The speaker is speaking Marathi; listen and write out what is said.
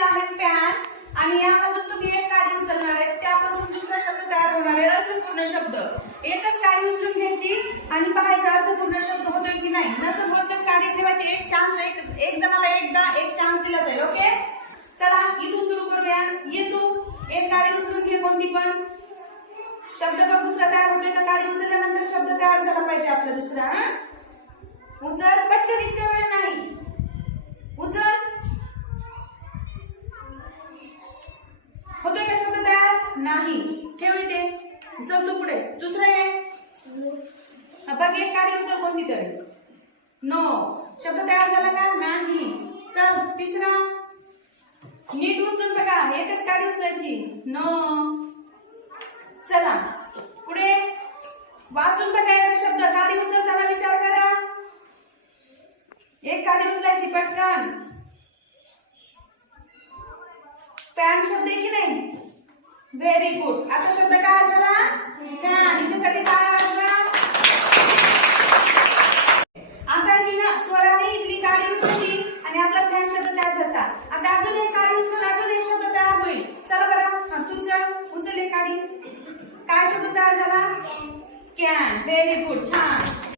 उचललेला आहे पॅन आणि यामधून तुम्ही एक काडी उचलणार आहे, त्यापासून दुसरा शब्द तयार होणार आहे, अर्थपूर्ण शब्द. एकच काडी उचलून घ्यायची आणि बघायचा अर्थपूर्ण शब्द होतोय की नाही. नसेल होत तर काडी ठेवायची. एक चान्स, एक जणाला एकदा एक चान्स दिला जाईल. ओके, चला इथून सुरू करूया. ये तू एक काडी उचलून घे, कोणती पण शब्द बघ दुसरा तयार होतोय का. काडी उचलल्यानंतर शब्द तयार झाला पाहिजे आपला दुसरा. उचल पटकन, इतका वेळ नाही. उचल. होतोय का शब्द तयार. नाही, ठेव इथे. चल तू पुढे दुसरा आहे. बघ एक काडी उचल कोणती तरी. नो, शब्द तयार झाला का. नाही. चल तिसरा. नीट उचलून बघा, एकच काडी उचलायची. नो. चला पुढे वाचून बघा एक शब्द. काडी उचलताना विचार करा. एक काडी उचलायची पटकन. पॅन शब्द आहे की नाही. Very good. आता शब्द काय झाला. पॅन. हिच्यासाठी काय वाजला. आता ही ना स्वराने इथली काडी उचलली आणि आपला पॅन शब्द तयार झाला. आता अजून एक काडी उचलून अजून एक शब्द तयार होईल. चला बरं, तू उचल एक काडी. काय शब्द तयार झाला. कॅन. व्हेरी गुड, छान.